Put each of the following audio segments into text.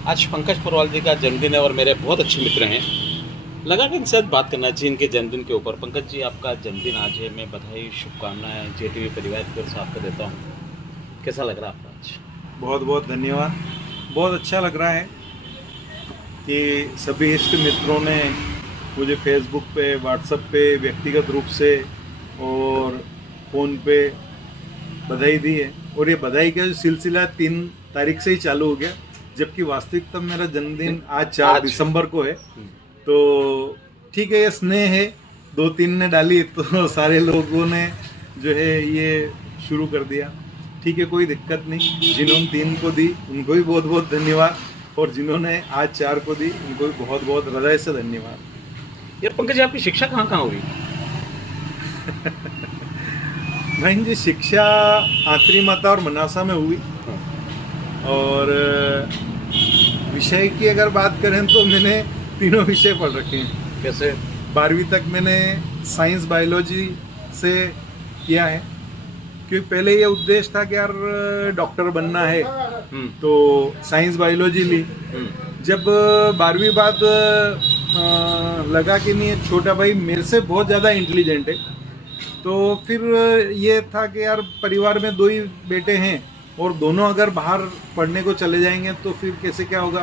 आज पंकज पोरवाल जी का जन्मदिन है और मेरे बहुत अच्छे मित्र हैं। लगा कि इनसे आज बात करना चाहिए इनके जन्मदिन के ऊपर। पंकज जी, आपका जन्मदिन आज है, मैं बधाई शुभकामनाएं JTV परिवार की ओर से आपको देता हूँ। कैसा लग रहा है आपका आज? बहुत बहुत धन्यवाद। बहुत अच्छा लग रहा है कि सभी इष्ट मित्रों ने मुझे फेसबुक पे, व्हाट्सएप पे, व्यक्तिगत रूप से और फ़ोन पे बधाई दी है। और ये बधाई का जो सिलसिला 3 तारीख से ही चालू हो गया, जबकि वास्तविकता मेरा जन्मदिन आज 4 दिसंबर को है। तो ठीक है, ये स्नेह है, 2-3 ने डाली तो सारे लोगों ने जो है ये शुरू कर दिया। ठीक है, कोई दिक्कत नहीं। जिन्होंने 3 को दी उनको भी बहुत बहुत धन्यवाद, और जिन्होंने आज 4 को दी उनको भी बहुत बहुत हृदय से धन्यवाद। यार पंकज जी, आपकी शिक्षा कहाँ कहाँ हुई? बहन जी, शिक्षा आतरी माता और मनासा में हुई। और विषय की अगर बात करें तो मैंने तीनों विषय पढ़ रखे हैं। कैसे? 12वीं तक मैंने साइंस बायोलॉजी से किया है, क्योंकि पहले ये उद्देश्य था कि यार डॉक्टर बनना है, तो साइंस बायोलॉजी ली। जब 12वीं बाद लगा कि नहीं, छोटा भाई मेरे से बहुत ज़्यादा इंटेलिजेंट है, तो फिर ये था कि यार परिवार में 2 ही बेटे हैं और दोनों अगर बाहर पढ़ने को चले जाएंगे तो फिर कैसे क्या होगा।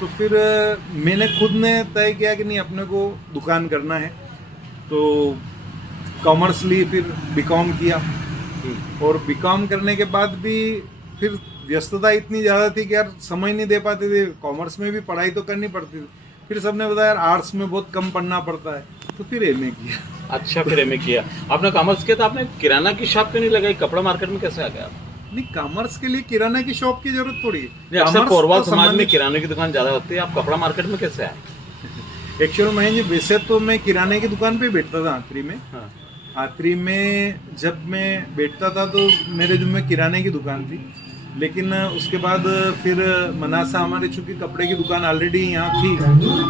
तो फिर मैंने खुद ने तय किया कि नहीं, अपने को दुकान करना है। तो कॉमर्स ली, फिर बीकॉम किया। और बीकॉम करने के बाद भी फिर व्यस्तता इतनी ज़्यादा थी कि यार समय नहीं दे पाते थे। कॉमर्स में भी पढ़ाई तो करनी पड़ती थी। फिर सबने बताया यार आर्ट्स में बहुत कम पढ़ना पड़ता है, तो फिर MA किया। अच्छा, फिर MA किया। आपने कॉमर्स किया तो आपने किराना की शॉप क्यों नहीं लगाई? कपड़ा मार्केट में कैसे आ गया आप? नहीं, कॉमर्स के लिए किराना की शॉप की जरूरत थोड़ी है। अक्सर पोरवाल समाज में किराने की दुकान ज्यादा होती है, आप कपड़ा मार्केट में कैसे आए? एक्चुअल में जी, वैसे तो मैं किराने की दुकान पे बैठता था आतरी में। हाँ। आतरी में जब मैं बैठता था तो मेरे जो में किराने की दुकान थी, लेकिन उसके बाद फिर मनासा हमारे चूँकि कपड़े की दुकान ऑलरेडी यहाँ थी,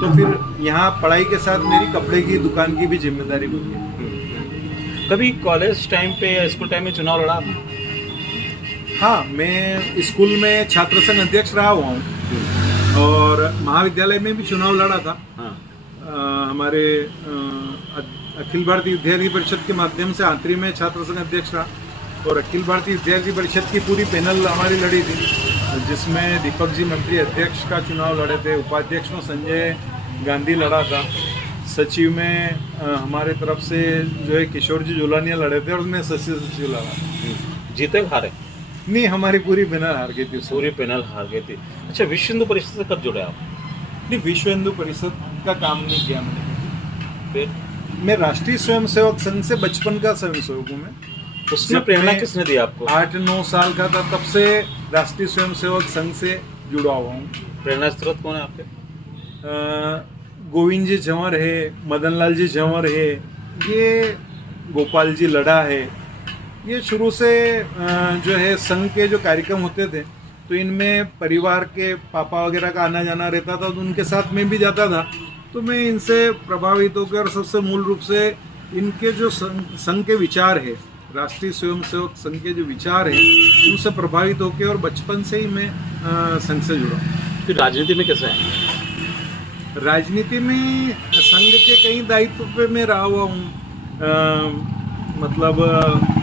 तो फिर यहाँ पढ़ाई के साथ मेरी कपड़े की दुकान की भी जिम्मेदारी बनी। कभी कॉलेज टाइम पे या स्कूल टाइम में चुनाव लड़ा आपने? हाँ, मैं स्कूल में छात्र संघ अध्यक्ष रहा हुआ हूँ और महाविद्यालय में भी चुनाव लड़ा था। हाँ। हमारे अखिल भारतीय विद्यार्थी परिषद के माध्यम से आंतरी में छात्र संघ अध्यक्ष रहा, और अखिल भारतीय विद्यार्थी परिषद की पूरी पैनल हमारी लड़ी थी, जिसमें दीपक जी मंत्री अध्यक्ष का चुनाव लड़े थे, उपाध्यक्ष में संजय गांधी लड़ा था, सचिव में हमारे तरफ से जो है किशोर जी जोलानिया लड़े थे, और मैं सचिव लड़ा। जीते हारे? नहीं, हमारी पूरी पैनल हार गई थी। पूरी पैनल हार गई थी। अच्छा, विश्व हिंदू परिषद से कब जुड़े आप? नहीं, विश्व हिंदू परिषद का काम नहीं किया मैंने। फिर? मैं राष्ट्रीय स्वयंसेवक संघ से बचपन का स्वयंसेवक हूँ मैं। उसमें प्रेरणा किसने दी आपको? 8-9 साल का था तब से राष्ट्रीय स्वयंसेवक संघ से जुड़ा हुआ हूँ। प्रेरणा स्रोत कौन है आपके? गोविंद जी झंवर है, मदन लाल जी झंवर है, ये गोपाल जी लड़ा है। ये शुरू से जो है संघ के जो कार्यक्रम होते थे, तो इनमें परिवार के पापा वगैरह का आना जाना रहता था, तो उनके साथ मैं भी जाता था। तो मैं इनसे प्रभावित होकर, सबसे मूल रूप से इनके जो संघ के विचार है, राष्ट्रीय स्वयंसेवक संघ के जो विचार है, उनसे प्रभावित होकर और बचपन से ही मैं संघ से जुड़ा। फिर राजनीति में कैसे आए? राजनीति में संघ के कई दायित्व पे मैं रहा हुआ हूँ। मतलब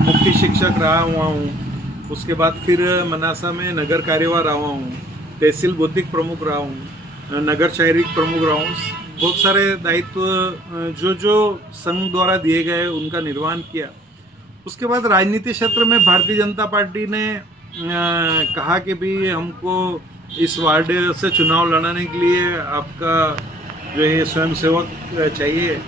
मुख्य शिक्षक रहा हुआ हूँ, उसके बाद फिर मनासा में नगर कार्यवाह रहा हुआ हूँ, तहसील बौद्धिक प्रमुख रहा हूँ, नगर शायरिक प्रमुख रहा हूँ। बहुत सारे दायित्व जो संघ द्वारा दिए गए उनका निर्वहन किया। उसके बाद राजनीति क्षेत्र में भारतीय जनता पार्टी ने कहा कि भाई हमको इस वार्ड से चुनाव लड़ाने के लिए आपका जो है स्वयंसेवक चाहिए,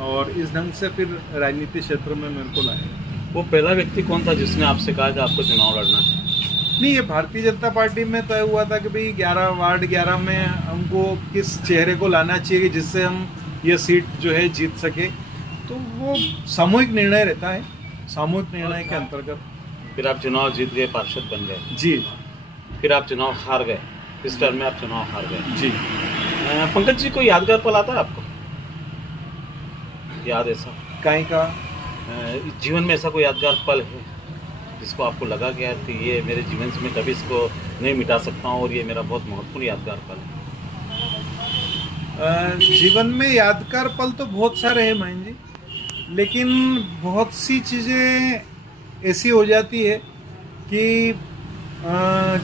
और इस ढंग से फिर राजनीति क्षेत्र में मेरे को लाया। वो पहला व्यक्ति कौन था जिसने आपसे कहा कि आपको चुनाव लड़ना है? नहीं, ये भारतीय जनता पार्टी में तय हुआ था कि भाई 11 में हमको किस चेहरे को लाना चाहिए जिससे हम ये सीट जो है जीत सके। तो वो सामूहिक निर्णय रहता है, सामूहिक निर्णय के अंतर्गत। फिर आप चुनाव जीत गए, पार्षद बन गए। जी। फिर आप चुनाव हार गए, इस टर्म में आप चुनाव हार गए। जी। पंकज जी, कोई यादगार पल आता है आपको? याद ऐसा काहे का? जीवन में ऐसा कोई यादगार पल है जिसको आपको लगा कि यार कि ये मेरे जीवन से मैं कभी इसको नहीं मिटा सकता हूँ और ये मेरा बहुत महत्वपूर्ण यादगार पल है। जीवन में यादगार पल तो बहुत सारे हैं महेंद्र जी, लेकिन बहुत सी चीज़ें ऐसी हो जाती है कि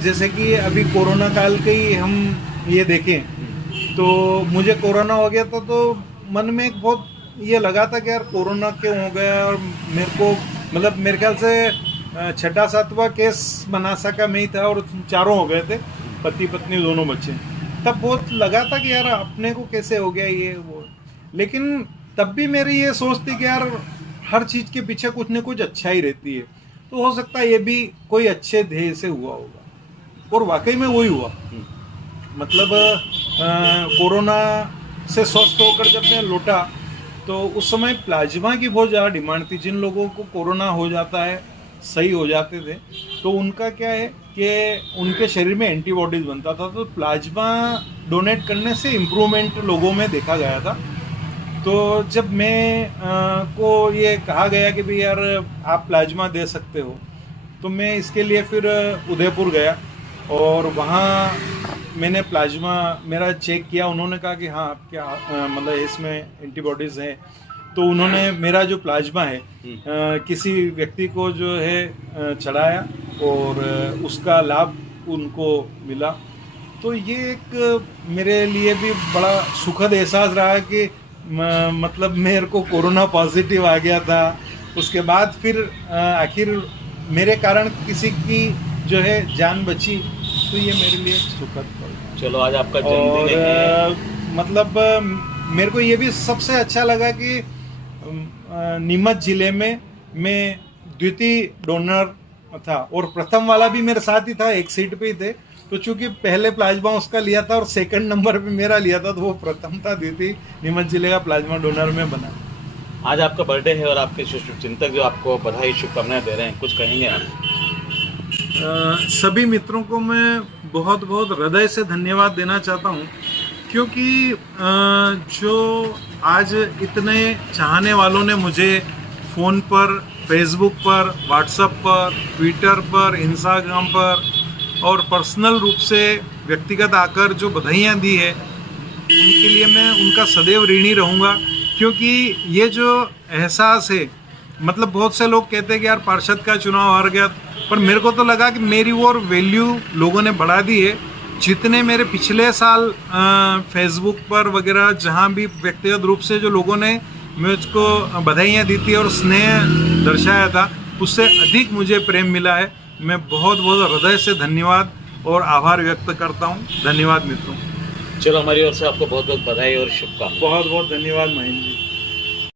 जैसे कि अभी कोरोना काल के ही हम ये देखें तो मुझे कोरोना हो गया तो मन में एक बहुत ये लगा था कि यार कोरोना क्यों हो गया, और मेरे को मतलब मेरे ख्याल से 6वां-7वां केस बनासा का में ही था और 4 हो गए थे, पति पत्नी दोनों बच्चे। तब बहुत लगा था कि यार अपने को कैसे हो गया ये वो, लेकिन तब भी मेरी ये सोच थी कि यार हर चीज़ के पीछे कुछ न कुछ अच्छा ही रहती है, तो हो सकता है ये भी कोई अच्छे ध्येय से हुआ होगा, और वाकई में वही हुआ। मतलब कोरोना से स्वस्थ होकर जब मैं लौटा तो उस समय प्लाज्मा की बहुत ज़्यादा डिमांड थी। जिन लोगों को कोरोना हो जाता है, सही हो जाते थे, तो उनका क्या है कि उनके शरीर में एंटीबॉडीज बनता था, तो प्लाज्मा डोनेट करने से इम्प्रूवमेंट लोगों में देखा गया था। तो जब मैं को ये कहा गया कि भाई यार आप प्लाज्मा दे सकते हो, तो मैं इसके लिए फिर उदयपुर गया और वहाँ मैंने प्लाज्मा मेरा चेक किया। उन्होंने कहा कि हाँ क्या मतलब इसमें एंटीबॉडीज़ हैं, तो उन्होंने मेरा जो प्लाज्मा है किसी व्यक्ति को जो है चढ़ाया और उसका लाभ उनको मिला। तो ये एक मेरे लिए भी बड़ा सुखद एहसास रहा कि मतलब मेरे को कोरोना पॉजिटिव आ गया था। उसके बाद फिर आखिर मेरे कारण किसी की जो है जान बची, तो ये मेरे लिए सुखद पल। चलो आज आपका जन्मदिन है। मतलब मेरे को ये भी सबसे अच्छा लगा कि नीमच जिले में मैं द्वितीय डोनर था और प्रथम वाला भी मेरे साथ ही था, एक सीट पे ही थे। तो चूंकि पहले प्लाज्मा उसका लिया था और सेकंड नंबर पे मेरा लिया था, तो वो प्रथम था, द्वितीय नीमच जिले का प्लाज्मा डोनर में बना। आज आपका बर्थडे है और आपके शुभचिंतक जो आपको बधाई शुभकामनाएं दे रहे हैं, कुछ कहेंगे आप? सभी मित्रों को मैं बहुत बहुत हृदय से धन्यवाद देना चाहता हूँ, क्योंकि जो आज इतने चाहने वालों ने मुझे फ़ोन पर, फेसबुक पर, व्हाट्सएप पर, ट्विटर पर, इंस्टाग्राम पर और पर्सनल रूप से व्यक्तिगत आकर जो बधाइयाँ दी है, उनके लिए मैं उनका सदैव ऋणी रहूँगा। क्योंकि ये जो एहसास है, मतलब बहुत से लोग कहते हैं कि यार पार्षद का चुनाव हार गया, पर मेरे को तो लगा कि मेरी वो और वैल्यू लोगों ने बढ़ा दी है। जितने मेरे पिछले साल फेसबुक पर वगैरह जहाँ भी व्यक्तिगत रूप से जो लोगों ने मुझको बधाइयाँ दी थी और स्नेह दर्शाया था, उससे अधिक मुझे प्रेम मिला है। मैं बहुत बहुत हृदय से धन्यवाद और आभार व्यक्त करता हूँ। धन्यवाद मित्रों। चलो हमारी ओर से आपको बहुत बहुत बधाई और शुभकामनाएं। बहुत बहुत धन्यवाद महेंद्र जी।